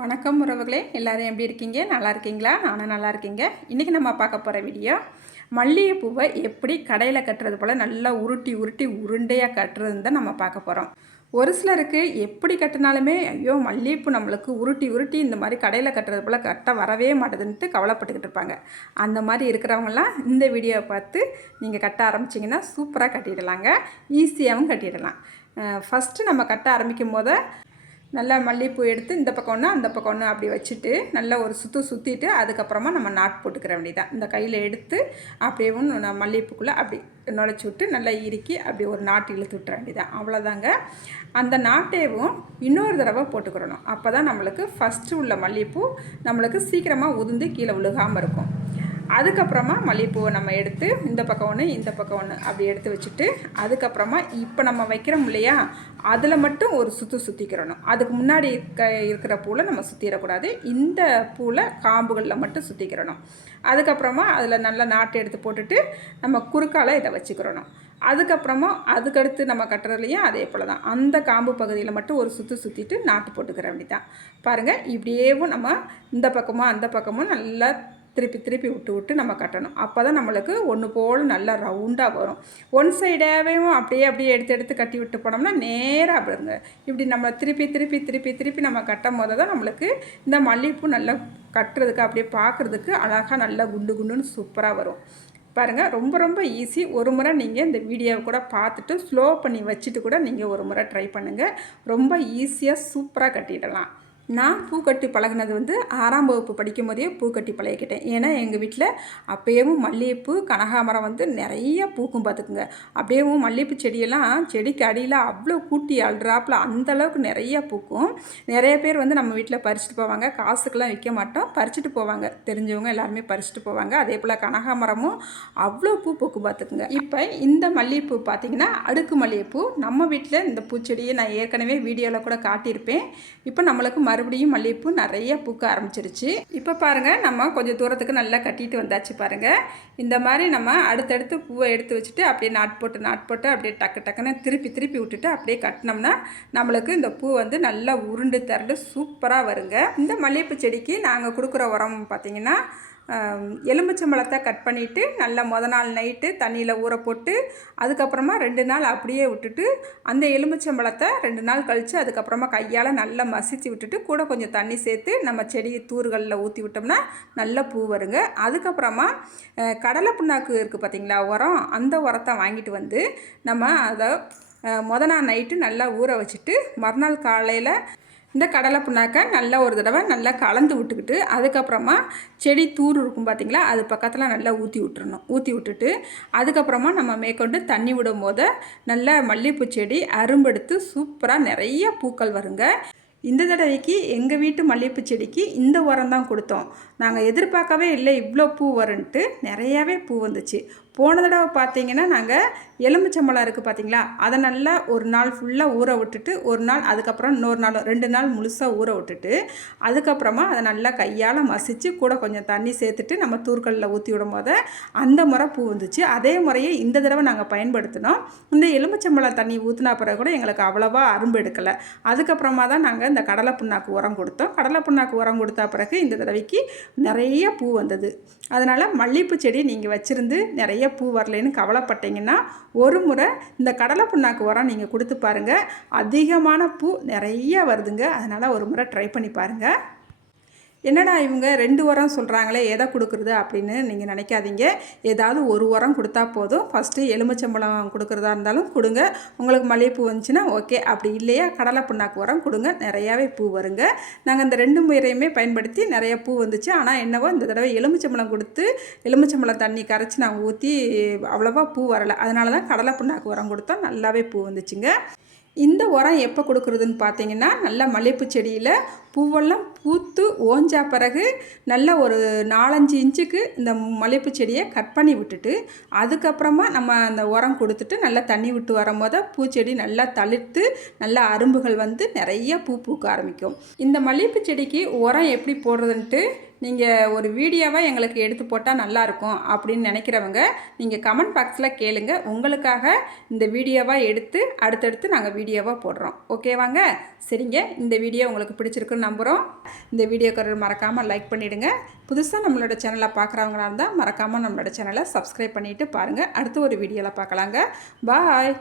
வணக்கம் உறவுகளே, எல்லோரும் எப்படி இருக்கீங்க? நல்லா இருக்கீங்களா? நானும் நல்லா இருக்கீங்க. இன்றைக்கி நம்ம பார்க்க போகிற வீடியோ மல்லிகைப்பூவை எப்படி கடையில் கட்டுறது போல் நல்லா உருட்டி உருட்டி உருண்டையாக கட்டுறதுன்னு தான் நம்ம பார்க்க போகிறோம். ஒரு சிலருக்கு எப்படி கட்டினாலுமே ஐயோ மல்லிகைப்பூ நம்மளுக்கு உருட்டி உருட்டி இந்த மாதிரி கடையில் கட்டுறது போல் கட்ட வரவே மாட்டேதுன்ட்டு கவலைப்பட்டுக்கிட்டு இருப்பாங்க. அந்த மாதிரி இருக்கிறவங்களாம் இந்த வீடியோவை பார்த்து நீங்கள் கட்ட ஆரம்பிச்சிங்கன்னா சூப்பராக கட்டிடலாங்க. ஈஸியாகவும் கட்டிடலாம். ஃபஸ்ட்டு நம்ம கட்ட ஆரம்பிக்கும் போது நல்லா மல்லிகைப்பூ எடுத்து இந்த பக்கம் ஒன்று அந்த பக்கம் ஒன்று அப்படி வச்சுட்டு நல்லா ஒரு சுற்றிட்டு அதுக்கப்புறமா நம்ம நாட் போட்டுக்கிற வேண்டியதான். இந்த கையில் எடுத்து அப்படியே நான் மல்லிகைப்பூக்குள்ளே அப்படி நுழைச்சி விட்டு நல்லா இறுக்கி அப்படி ஒரு நாட்டு இழுத்து விட்டுற வேண்டியதான். அவ்வளோதாங்க. அந்த நாட்டையும் இன்னொரு தடவை போட்டுக்கிறணும். அப்போ தான் நம்மளுக்கு ஃபஸ்ட்டு உள்ள மல்லிகைப்பூ நம்மளுக்கு சீக்கிரமாக உதிர்ந்து கீழே விழுகாமல் இருக்கும். அதுக்கப்புறமா மல்லிகைப்பூவை நம்ம எடுத்து இந்த பக்கம் ஒன்று இந்த பக்கம் ஒன்று அப்படி எடுத்து வச்சுட்டு அதுக்கப்புறமா இப்போ நம்ம வைக்கிறோம் இல்லையா, அதில் மட்டும் ஒரு சுற்றிக்கிறணும். அதுக்கு முன்னாடி இருக்கிற பூவில் நம்ம சுற்றிடக்கூடாது. இந்த பூவில் காம்புகளில் மட்டும் சுற்றிக்கிறணும். அதுக்கப்புறமா அதில் நல்லா நாட்டு எடுத்து போட்டுட்டு நம்ம குறுக்கால இதை வச்சுக்கிறணும். அதுக்கப்புறமா அதுக்கடுத்து நம்ம கட்டுறதுலையே அதே போல் தான் அந்த காம்பு பகுதியில் மட்டும் ஒரு சுற்றிட்டு நாட்டு போட்டுக்கிற வேண்டியதான். பாருங்கள், இப்படியேவும் நம்ம இந்த பக்கமும் அந்த பக்கமும் நல்லா திருப்பி விட்டு நம்ம கட்டணும். அப்போ தான் நம்மளுக்கு ஒன்று போல் நல்லா ரவுண்டாக வரும். ஒன் சைடாகவே அப்படியே எடுத்து கட்டி விட்டு போனோம்னா நேராக அப்படிங்க இப்படி நம்ம திருப்பி நம்ம கட்டும் போது தான் நம்மளுக்கு இந்த மல்லிகைப்பூ நல்லா கட்டுறதுக்கு அப்படியே பார்க்குறதுக்கு அழகாக நல்லா குண்டுன்னு சூப்பராக வரும். பாருங்கள், ரொம்ப ஈஸி. ஒரு முறை நீங்கள் இந்த வீடியோவை கூட பார்த்துட்டு ஸ்லோ பண்ணி வச்சுட்டு கூட நீங்கள் ஒரு முறை ட்ரை பண்ணுங்கள். ரொம்ப ஈஸியாக சூப்பராக கட்டிடலாம். நான் பூக்கட்டி பழகினது 6ஆம் வகுப்பு படிக்கும் போதே பூக்கட்டி பழகிக்கிட்டேன். ஏன்னா எங்கள் வீட்டில் அப்போயும் மல்லிகைப்பூ கனகாமரம் நிறைய பூக்கும் பார்த்துக்குங்க. அப்படியேவும் மல்லிகைப்பூ செடியெல்லாம் செடிக்கு அடியில் அவ்வளோ கூட்டி அல்றாப்பில் அந்தளவுக்கு நிறைய பூக்கும். நிறைய பேர் நம்ம வீட்டில் பறிச்சுட்டு போவாங்க. காசுக்கெல்லாம் விற்க மாட்டோம், பறிச்சுட்டு போவாங்க. தெரிஞ்சவங்க எல்லாருமே பறிச்சுட்டு போவாங்க. அதே போல் கனகாமரமும் அவ்வளோ பூக்கும் பார்த்துக்குங்க. இப்போ இந்த மல்லிகைப்பூ பார்த்திங்கன்னா அடுக்கு மல்லிகைப்பூ. நம்ம வீட்டில் இந்த பூச்செடியை நான் ஏற்கனவே வீடியோவில் கூட காட்டியிருப்பேன். இப்போ நம்மளுக்கு மறுபடியும் மல்லிகைப்பூ நிறைய பூக்க ஆரம்பிச்சிருச்சு. இப்போ பாருங்கள், நம்ம கொஞ்சம் தூரத்துக்கு நல்லா கட்டிட்டு வந்தாச்சு. பாருங்கள், இந்த மாதிரி நம்ம அடுத்தடுத்து பூவை எடுத்து வச்சுட்டு அப்படியே நாட் போட்டு அப்படியே டக்குன்னு திருப்பி விட்டுட்டு அப்படியே கட்டினோம்னா நம்மளுக்கு இந்த பூ நல்லா உருண்டு திரண்டு சூப்பராக வருங்க. இந்த மல்லிகைப்பூ செடிக்கு நாங்கள் கொடுக்குற உரம் பார்த்திங்கன்னா எலுமிச்சம்பழத்தை கட் பண்ணிவிட்டு நல்லா நாள் நைட்டு தண்ணியில் ஊற போட்டு அதுக்கப்புறமா 2 நாள் அப்படியே விட்டுட்டு அந்த எலுமிச்சம்பழத்தை 2 நாள் கழித்து அதுக்கப்புறமா கையால் நல்லா மசிச்சு விட்டுட்டு கூட கொஞ்சம் தண்ணி சேர்த்து நம்ம செடி தூர்களில் ஊற்றி விட்டோம்னா நல்ல பூ வருங்க. அதுக்கப்புறமா கடலை புண்ணாக்கு இருக்குது பார்த்திங்களா, உரம், அந்த உரத்தை வாங்கிட்டு நம்ம அதை நாள் நைட்டு நல்லா ஊற வச்சுட்டு மறுநாள் காலையில் இந்த கடலை புண்ணாக்கை நல்லா ஒரு தடவை நல்லா கலந்து விட்டுக்கிட்டு அதுக்கப்புறமா செடி தூர் இருக்கும் பார்த்திங்களா, அது பக்கத்தில் நல்லா ஊற்றி விட்டுறணும். ஊற்றி விட்டுட்டு அதுக்கப்புறமா நம்ம மேற்கொண்டு தண்ணி விடும் போது நல்ல மல்லிகைப்பூ செடி அரும்பெடுத்து சூப்பராக நிறைய பூக்கள் வருங்க. இந்த தடவைக்கு எங்கள் வீட்டு மல்லிகைப்பூ செடிக்கு இந்த உரம் தான் கொடுத்தோம். நாங்கள் எதிர்பார்க்கவே இல்லை இவ்வளோ பூ வரும்ன்ட்டு. நிறையாவே பூ வந்துச்சு. போன தடவை பார்த்திங்கன்னா நாங்கள் எலுமிச்சம்பழம் இருக்குது பார்த்திங்களா, அதை நல்லா ஒரு நாள் ஃபுல்லாக ஊற விட்டுட்டு ஒரு நாள் அதுக்கப்புறம் இன்னொரு நாள் 2 நாள் முழுசாக ஊற விட்டுட்டு அதுக்கப்புறமா அதை நல்லா கையால் மசித்து கூட கொஞ்சம் தண்ணி சேர்த்துட்டு நம்ம தூர்களில் ஊற்றி விடும் போது அந்த முறை பூ வந்துச்சு. அதே முறையை இந்த தடவை நாங்கள் பயன்படுத்தினோம். இந்த எலுமிச்சம்பழம் தண்ணி ஊற்றினா பிறகு கூட எங்களுக்கு அவ்வளோவா அரும்பு எடுக்கலை. அதுக்கப்புறமா தான் நாங்கள் இந்த கடலை புண்ணாக்கு உரம் கொடுத்தோம். கடலை புண்ணாக்கு உரம் கொடுத்தா பிறகு இந்த தடவைக்கு நிறைய பூ வந்தது. அதனால் மல்லிகைப்பூ செடி நீங்கள் வச்சுருந்து நிறைய பூ வரலைன்னு கவலைப்பட்டீங்கன்னா ஒரு முறை இந்த கடலை புண்ணாக்கு உரம் நீங்கள் கொடுத்து பாருங்கள். அதிகமான பூ நிறைய வருதுங்க. அதனால் ஒரு முறை ட்ரை பண்ணி பாருங்கள். என்னடா இவங்க 2 உரம் சொல்கிறாங்களே, எதை கொடுக்குறது அப்படின்னு நீங்கள் நினைக்காதீங்க. ஏதாவது ஒரு உரம் கொடுத்தா போதும். ஃபஸ்ட்டு எலுமிச்சம்பழம் கொடுக்குறதா இருந்தாலும் கொடுங்க. உங்களுக்கு மல்லிகைப்பூ வந்துச்சுன்னா ஓகே, அப்படி இல்லையா கடலை புண்ணாக்கு உரம் கொடுங்க, நிறையாவே பூ வருங்க. நாங்கள் இந்த 2 முறையுமே பயன்படுத்தி நிறைய பூ வந்துச்சு. ஆனால் என்னவோ இந்த தடவை எலுமிச்சம்பழம் கொடுத்து எலுமிச்சம்பழம் தண்ணி கரைச்சி நாங்கள் ஊற்றி அவ்வளோவா பூ வரலை. அதனால தான் கடலை புண்ணாக்கு உரம் கொடுத்தோம், நல்லாவே பூ வந்துச்சுங்க. இந்த உரம் எப்போ கொடுக்குறதுன்னு பார்த்தீங்கன்னா நல்லா மல்லிகைப்பூ செடியில் பூவெல்லாம் பூத்து ஓஞ்சா பிறகு நல்ல ஒரு 4-5 இன்ச்சுக்கு இந்த மல்லிகைப்பூ செடியை கட் பண்ணி விட்டுட்டு அதுக்கப்புறமா நம்ம அந்த உரம் கொடுத்துட்டு நல்லா தண்ணி விட்டு வரும்போது பூச்செடி நல்லா தளிர்த்து நல்லா அரும்புகள் நிறைய பூ பூக்க ஆரம்பிக்கும். இந்த மல்லிகைப்பூ செடிக்கு உரம் எப்படி போடுறதுன்ட்டு நீங்கள் ஒரு வீடியோவாக எங்களுக்கு எடுத்து போட்டால் நல்லாயிருக்கும் அப்படின்னு நினைக்கிறவங்க நீங்கள் கமெண்ட் பாக்ஸில் கேளுங்க. உங்களுக்காக இந்த வீடியோவாக எடுத்து அடுத்தடுத்து நாங்கள் வீடியோவாக போடுறோம். ஓகேவாங்க? சரிங்க, இந்த வீடியோ உங்களுக்கு பிடிச்சிருக்குன்னு நம்புகிறோம். இந்த வீடியோக்கு மறக்காமல் லைக் பண்ணிவிடுங்க. புதுசாக நம்மளோட சேனலை பார்க்குறவங்களா இருந்தால் மறக்காமல் நம்மளோட சேனலை சப்ஸ்கிரைப் பண்ணிவிட்டு பாருங்கள். அடுத்து ஒரு வீடியோவில் பார்க்கலாங்க. பாய்.